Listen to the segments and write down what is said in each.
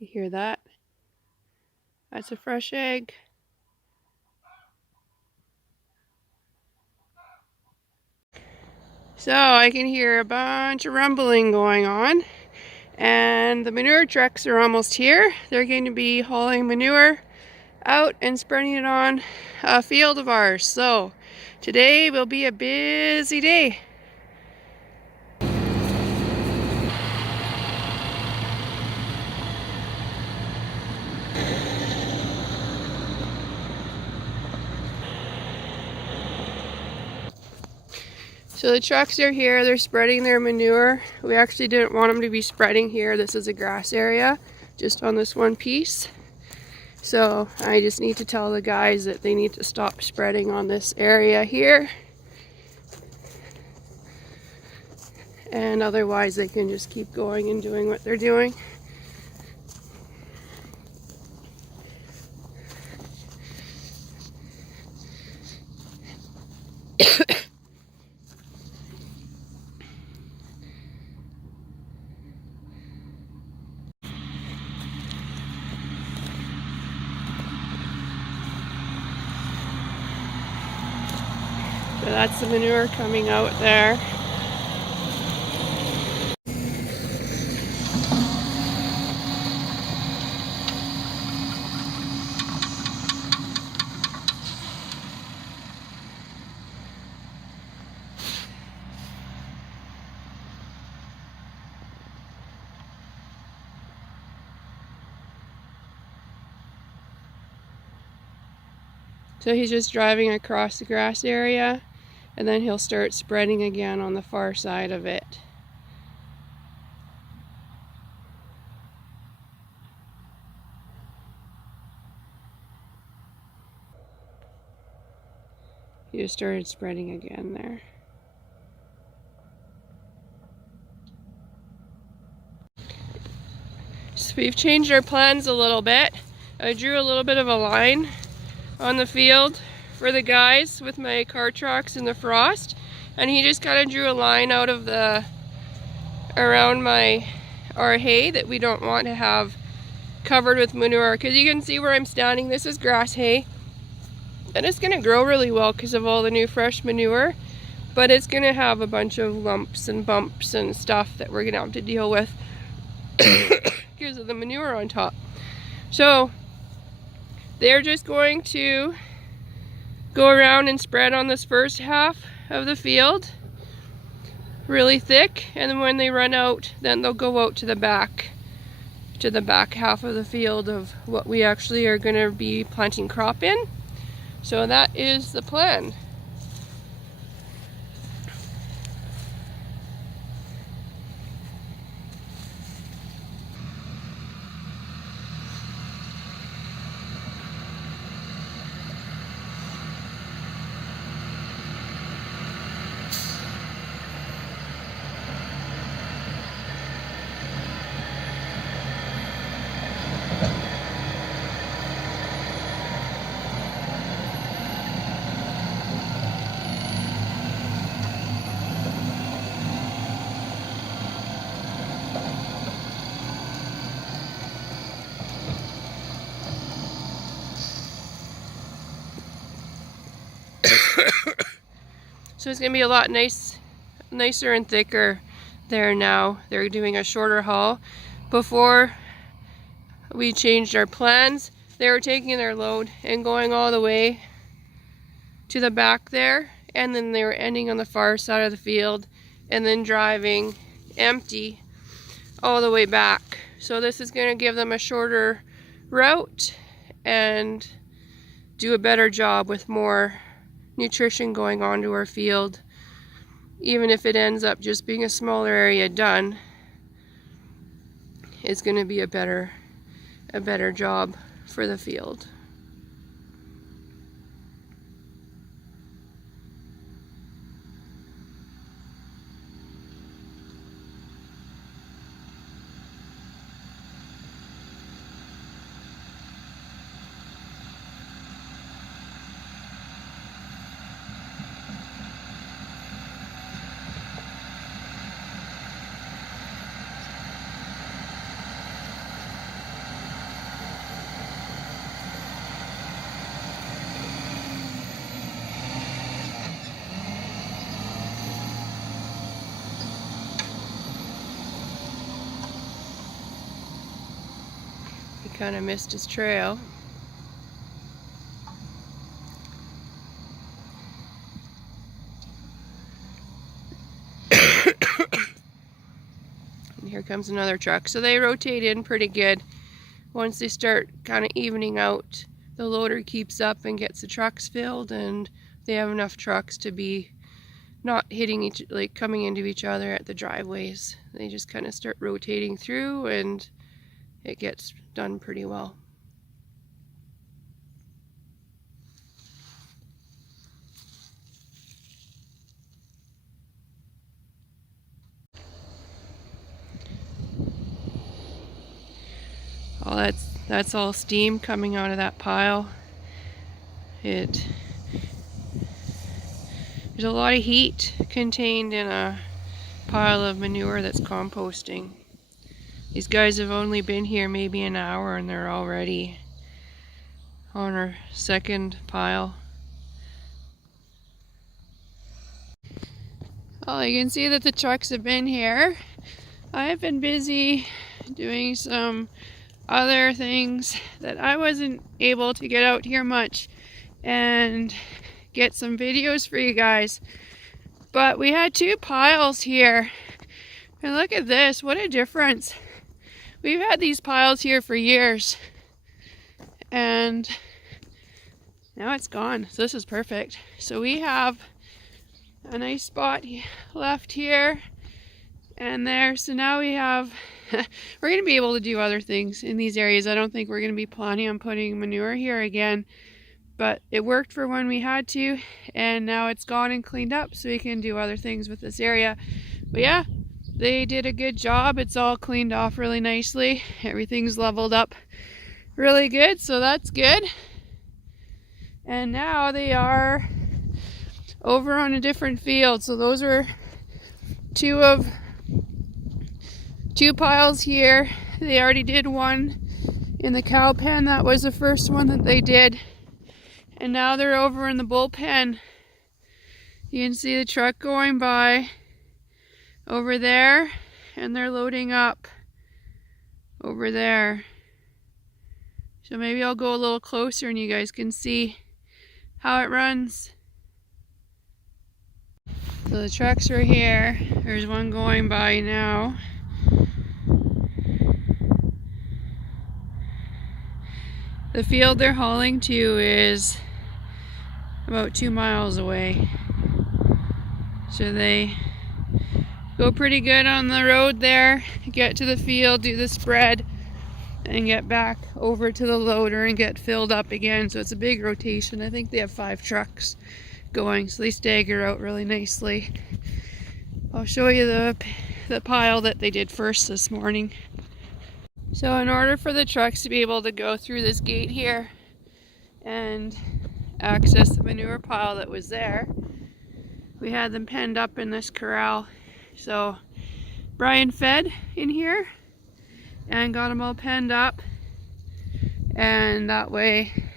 You hear that? That's a fresh egg. So I can hear a bunch of rumbling going on, and the manure trucks are almost here. They're going to be hauling manure out and spreading it on a field of ours. So today will be a busy day. So the trucks are here, they're spreading their manure. We actually didn't want them to be spreading here. This is a grass area, just on this one piece. So I just need to tell the guys that they need to stop spreading on this area here. And otherwise they can just keep going and doing what they're doing. So that's the manure coming out there. So he's just driving across the grass area, and then he'll start spreading again on the far side of it. He just started spreading again there. So we've changed our plans a little bit. I drew a little bit of a line on the field for the guys with my car trucks in the frost, and he just kind of drew a line out of the around our hay that we don't want to have covered with manure, because you can see where I'm standing. This is grass hay, and it's going to grow really well because of all the new fresh manure, but it's going to have a bunch of lumps and bumps and stuff that we're going to have to deal with because of the manure on top. So they're just going to go around and spread on this first half of the field really thick, and then when they run out, then they'll go out to the back half of the field of what we actually are going to be planting crop in. So that is the plan. So it's going to be a lot nicer and thicker there now. They're doing a shorter haul. Before we changed our plans, they were taking their load and going all the way to the back there, and then they were ending on the far side of the field and then driving empty all the way back. So this is going to give them a shorter route and do a better job with more nutrition going onto our field. Even if it ends up just being a smaller area done, it's going to be a better job for the field. He kind of missed his trail. And here comes another truck. So they rotate in pretty good. Once they start kind of evening out, the loader keeps up and gets the trucks filled, and they have enough trucks to be not hitting each, like coming into each other at the driveways. They just kind of start rotating through and it gets done pretty well. Oh, that's all steam coming out of that pile. There's a lot of heat contained in a pile of manure that's composting. These guys have only been here maybe an hour and they're already on our second pile. Well, you can see that the trucks have been here. I've been busy doing some other things that I wasn't able to get out here much and get some videos for you guys. But we had 2 piles here. And look at this, what a difference. We've had these piles here for years. And now it's gone. So this is perfect. So we have a nice spot left here and there. So now we have, we're going to be able to do other things in these areas. I don't think we're going to be planning on putting manure here again, but it worked for when we had to, and now it's gone and cleaned up so we can do other things with this area. But yeah, they did a good job. It's all cleaned off really nicely. Everything's leveled up really good, so that's good. And now they are over on a different field. So those are 2 piles here. They already did one in the cow pen. That was the first one that they did. And now they're over in the bullpen. You can see the truck going by over there, and they're loading up over there. So maybe I'll go a little closer and you guys can see how it runs. So the trucks are here. There's one going by now. The field they're hauling to is about 2 miles away. So they go pretty good on the road there, get to the field, do the spread, and get back over to the loader and get filled up again. So it's a big rotation. I think they have 5 trucks going, so they stagger out really nicely. I'll show you the pile that they did first this morning. So in order for the trucks to be able to go through this gate here and access the manure pile that was there, we had them penned up in this corral. So Brian fed in here and got them all penned up, and that way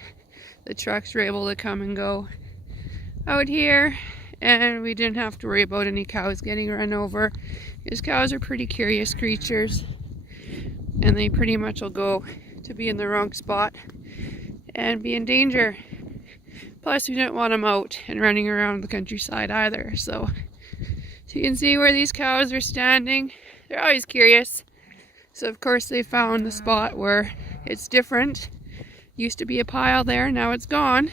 the trucks were able to come and go out here, and we didn't have to worry about any cows getting run over, because cows are pretty curious creatures and they pretty much will go to be in the wrong spot and be in danger. Plus we didn't want them out and running around the countryside either. So you can see where these cows are standing. They're always curious. So of course they found the spot where it's different. Used to be a pile there, now it's gone.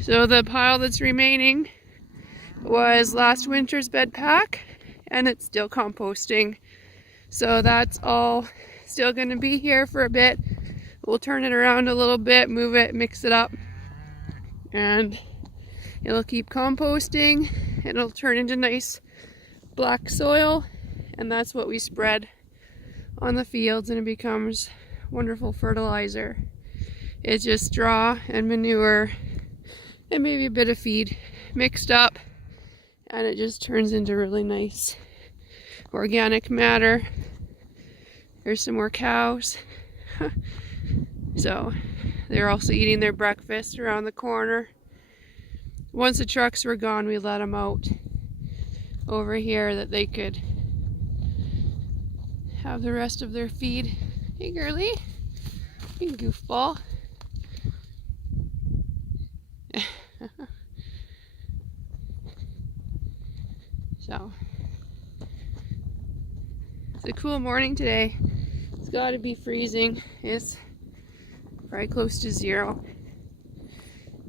So the pile that's remaining was last winter's bed pack, and it's still composting. So that's all still going to be here for a bit. We'll turn it around a little bit, move it, mix it up, and it'll keep composting. It'll turn into nice black soil, and that's what we spread on the fields, and it becomes wonderful fertilizer. It's just straw and manure and maybe a bit of feed mixed up, and it just turns into really nice organic matter. There's some more cows. So they're also eating their breakfast around the corner. Once the trucks were gone, we let them out over here that they could have the rest of their feed. Hey, girly. You goofball. So, it's a cool morning today. It's got to be freezing. It's probably close to 0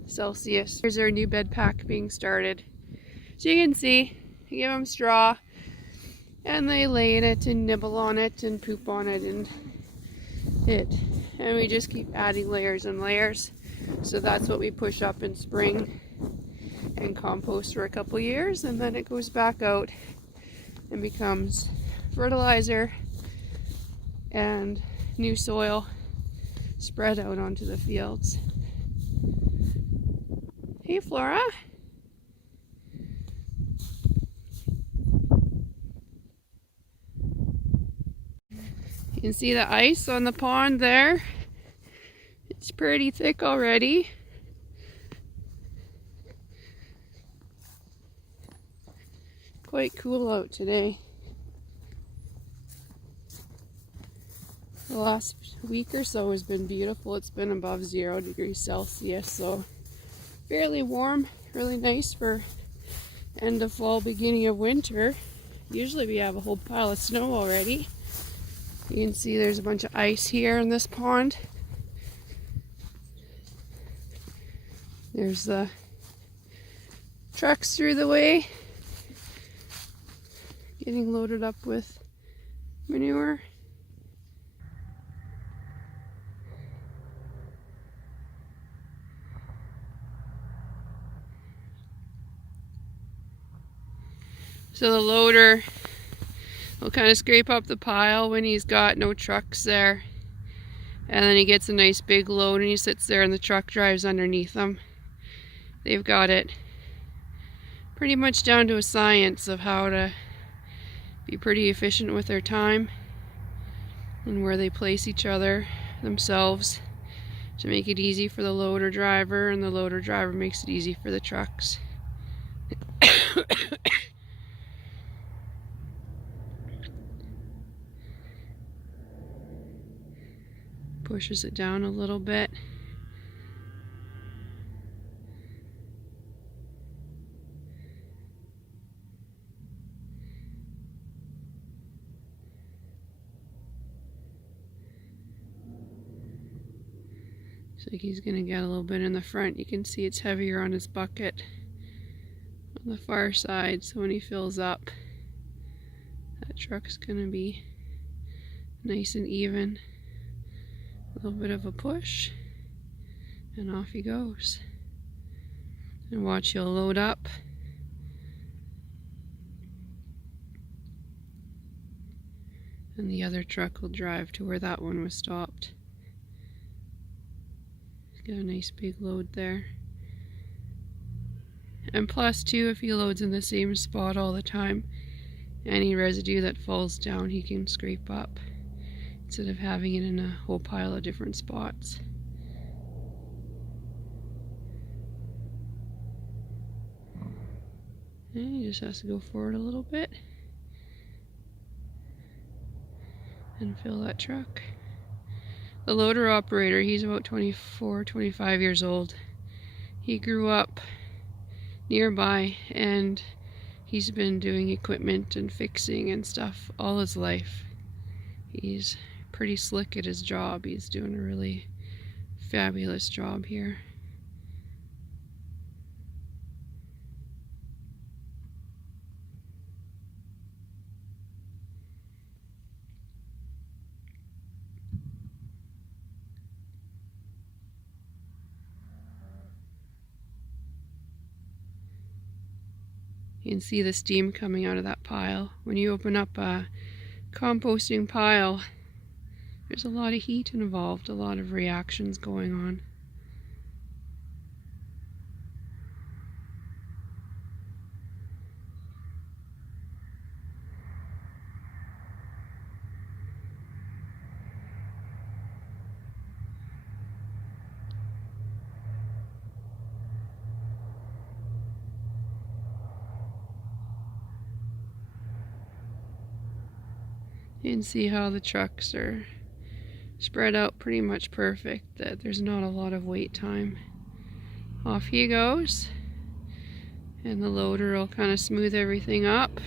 Celsius. Here's our new bed pack being started. So you can see, I give them straw, and they lay in it and nibble on it and poop on it and we just keep adding layers and layers. So that's what we push up in spring and compost for a couple years, and then it goes back out and becomes fertilizer and new soil spread out onto the fields. Hey, Flora. You can see the ice on the pond there. It's pretty thick already. Quite cool out today. The last week or so has been beautiful. It's been above 0 degrees Celsius, so fairly warm, really nice for end of fall, beginning of winter. Usually we have a whole pile of snow already. You can see there's a bunch of ice here in this pond. There's the trucks through the way, getting loaded up with manure. So the loader will kind of scrape up the pile when he's got no trucks there. And then he gets a nice big load and he sits there and the truck drives underneath him. They've got it pretty much down to a science of how to be pretty efficient with their time and where they place each other themselves to make it easy for the loader driver, and the loader driver makes it easy for the trucks. Pushes it down a little bit. Looks like he's gonna get a little bit in the front. You can see it's heavier on his bucket on the far side, so when he fills up, that truck's gonna be nice and even. A little bit of a push, and off he goes. And watch, he'll load up. And the other truck will drive to where that one was stopped. He's got a nice big load there. And plus too, if he loads in the same spot all the time, any residue that falls down he can scrape up, instead of having it in a whole pile of different spots. And he just has to go forward a little bit and fill that truck. The loader operator, he's about 24, 25 years old. He grew up nearby and he's been doing equipment and fixing and stuff all his life. He's pretty slick at his job. He's doing a really fabulous job here. You can see the steam coming out of that pile. When you open up a composting pile, there's a lot of heat involved, a lot of reactions going on. You can see how the trucks are spread out pretty much perfect, that there's not a lot of wait time. Off he goes, and the loader will kind of smooth everything up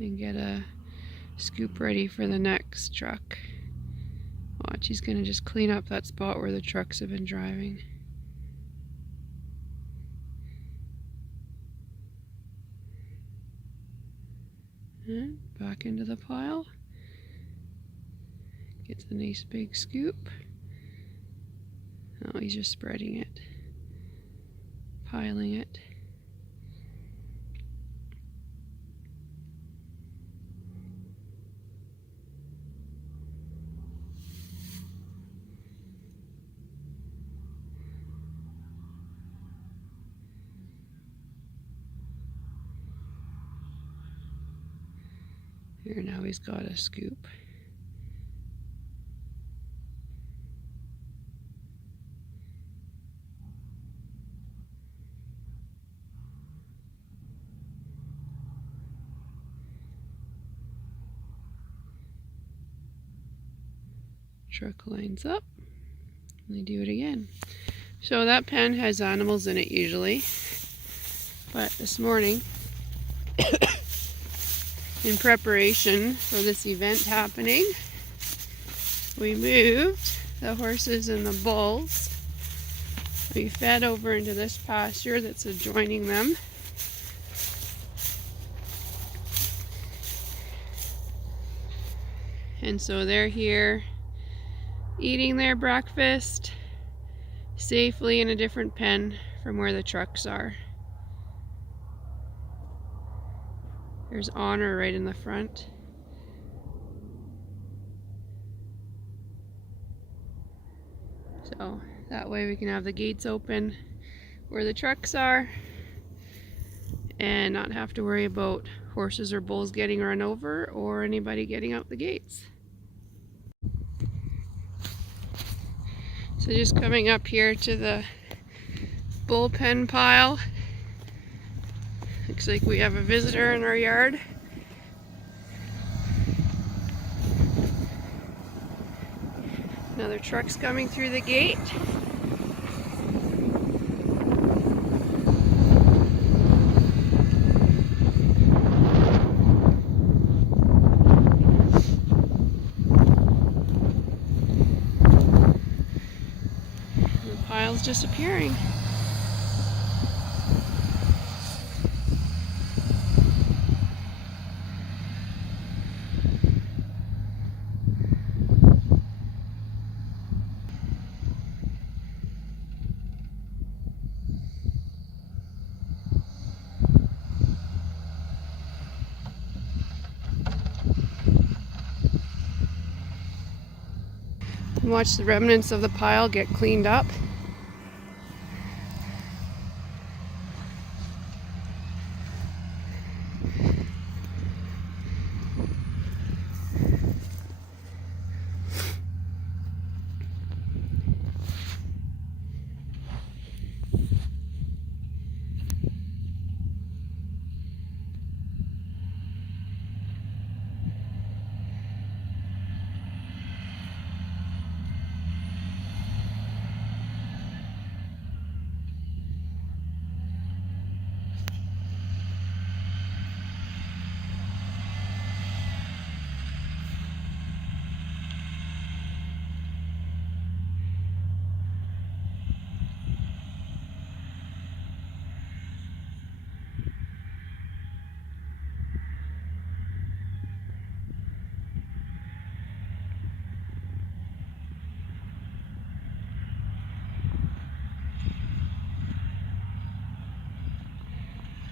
and get a scoop ready for the next truck. Watch, he's going to just clean up that spot where the trucks have been driving. And back into the pile. Gets a nice big scoop. Oh, he's just spreading it, piling it. Here, now he's got a scoop. Truck lines up, and they do it again. So that pen has animals in it usually, but this morning, in preparation for this event happening, we moved the horses and the bulls. We fed over into this pasture that's adjoining them. And so they're here eating their breakfast safely in a different pen from where the trucks are. There's Honor right in the front. So that way we can have the gates open where the trucks are and not have to worry about horses or bulls getting run over or anybody getting out the gates. So just coming up here to the bullpen pile. Looks like we have a visitor in our yard. Another truck's coming through the gate. The pile's disappearing. Watch the remnants of the pile get cleaned up.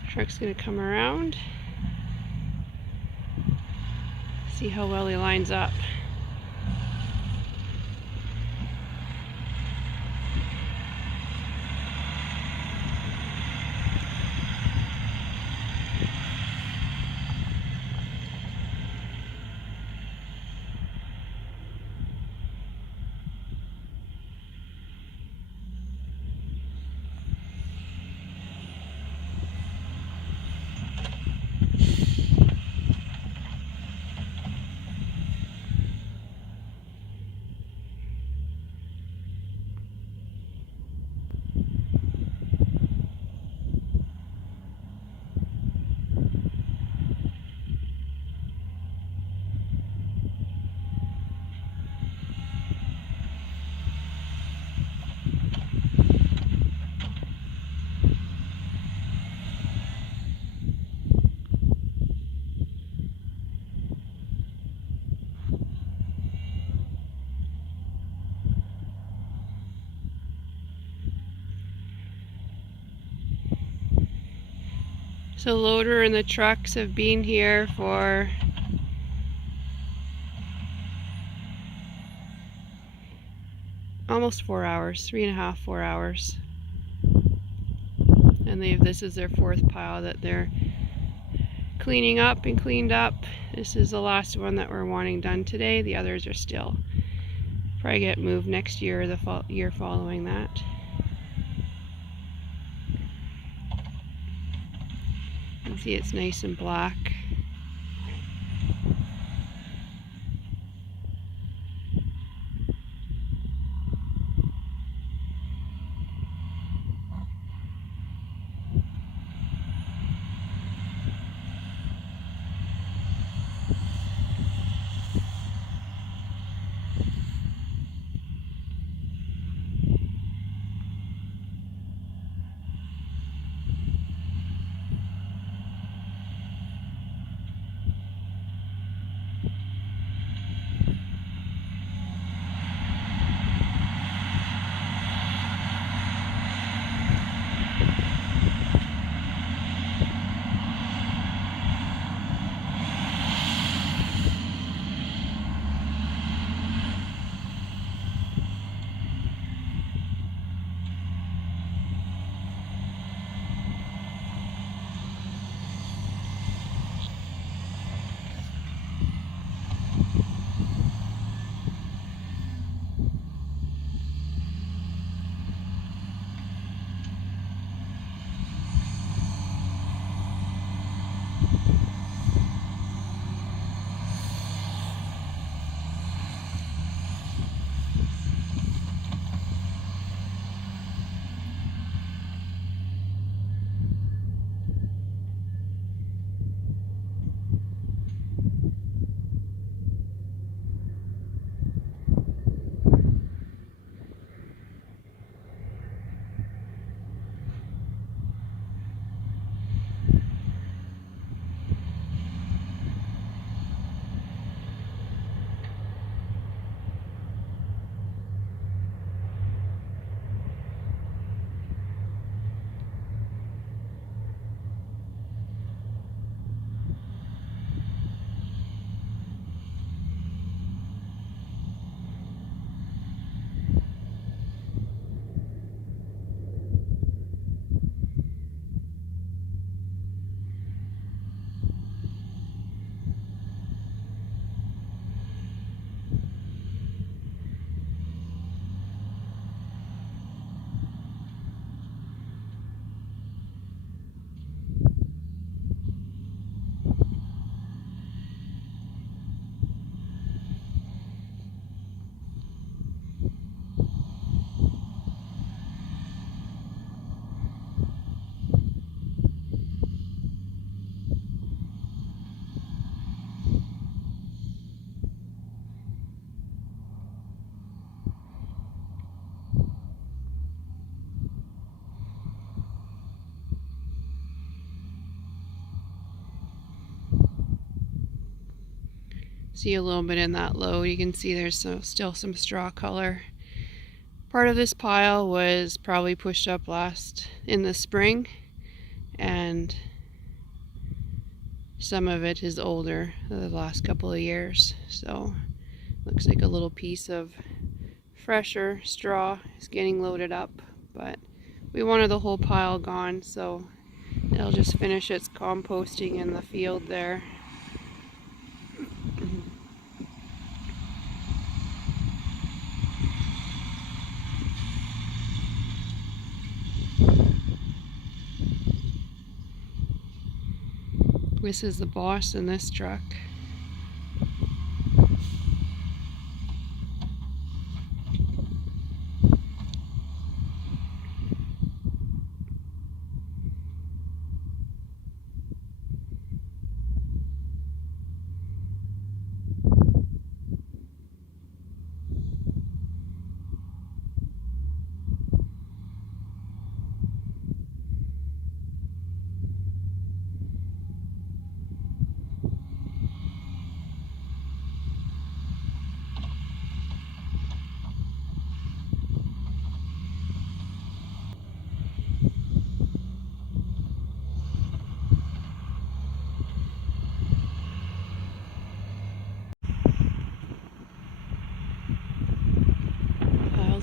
Truck's gonna come around. See how well he lines up. So loader and the trucks have been here for almost 4 hours, 3.5, 4 hours. And this is their 4th pile that they're cleaning up and cleaned up. This is the last one that we're wanting done today. The others are still probably get moved next year or the year following that. You can see it's nice and black. See a little bit in that load. You can see there's still some straw color. Part of this pile was probably pushed up last in the spring, and some of it is older, the last couple of years. So looks like a little piece of fresher straw is getting loaded up, but we wanted the whole pile gone, so it'll just finish its composting in the field there. This is the boss in this truck.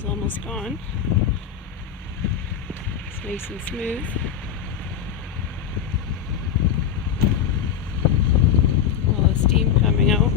almost gone. It's nice and smooth. All the steam coming out.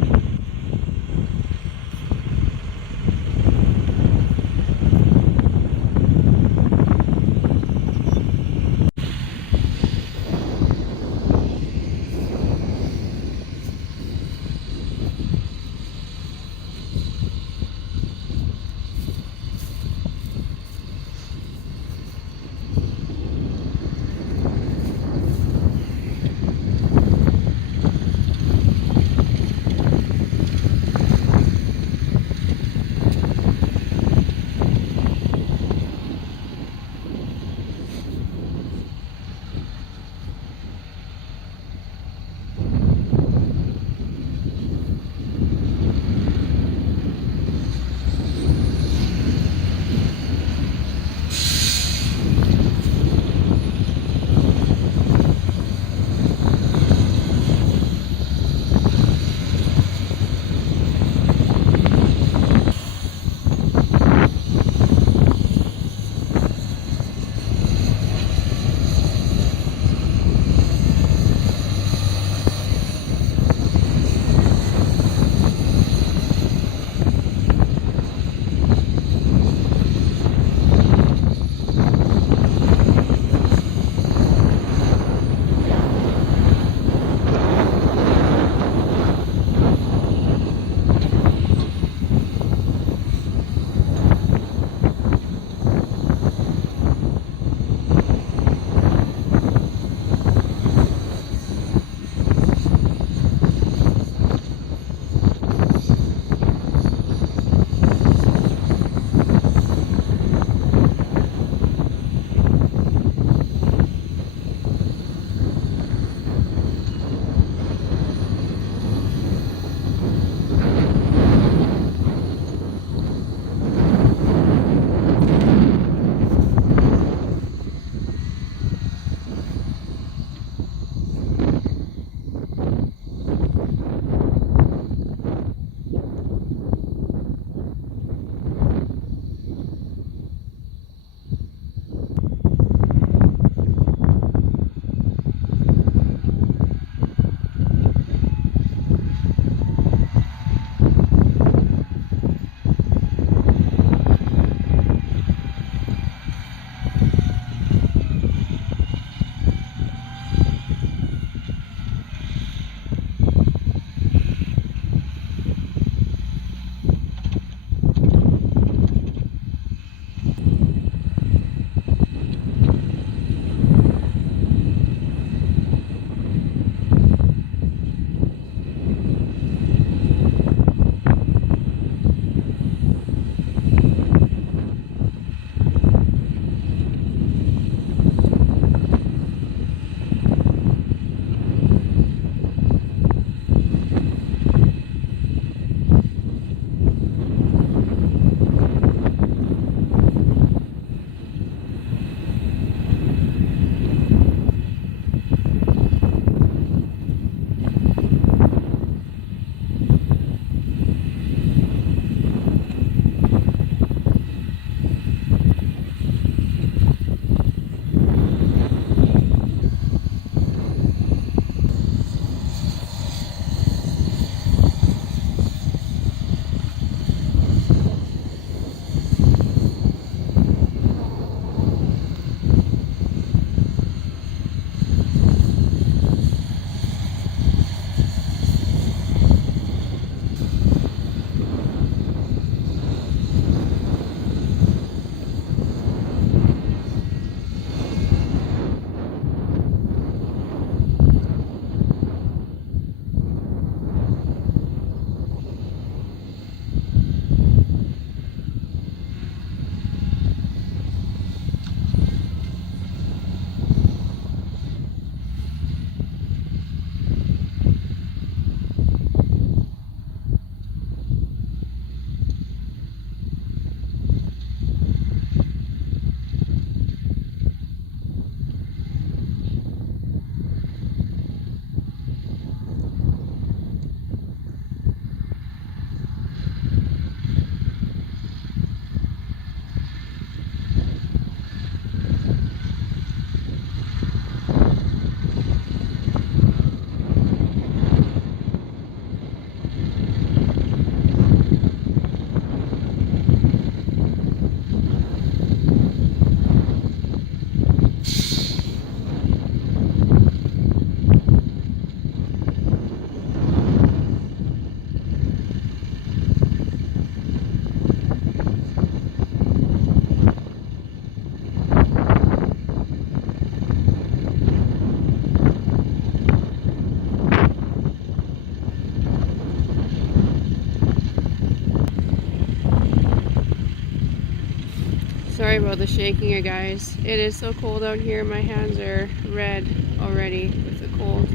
Sorry about the shaking, you guys. It is so cold out here. My hands are red already with the cold.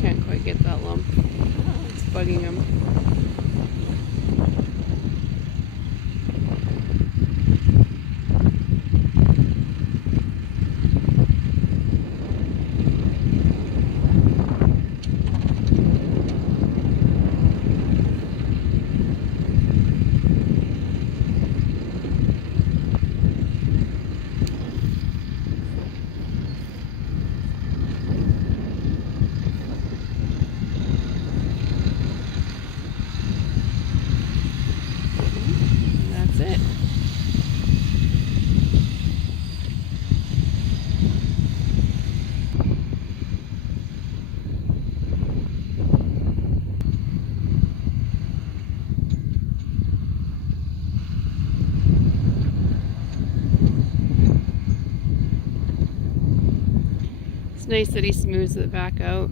Can't quite get that lump. It's bugging him. That's it. It's nice that he smooths it back out.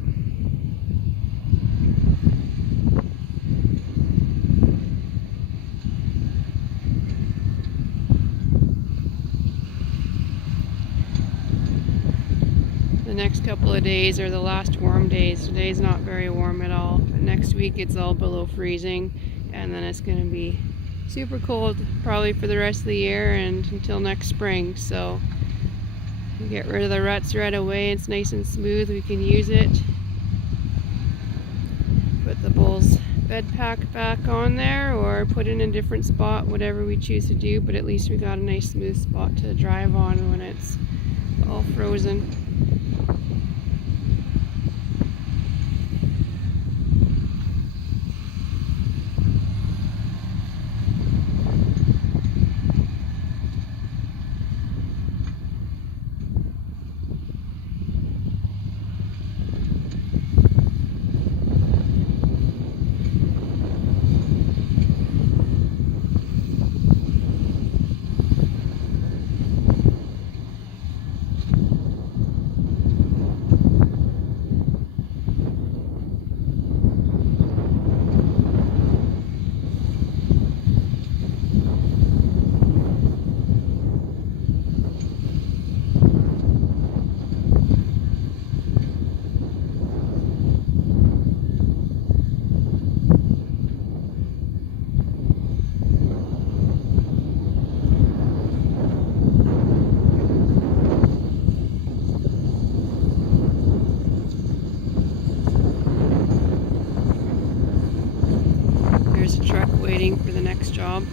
The next couple of days are the last warm days. Today's not very warm at all, but next week it's all below freezing, and then it's going to be super cold probably for the rest of the year and until next spring. So get rid of the ruts right away. It's nice and smooth. We can use it. Put the bull's bed pack back on there or put it in a different spot, whatever we choose to do, but at least we got a nice smooth spot to drive on when it's all frozen. There's a truck waiting for the next job.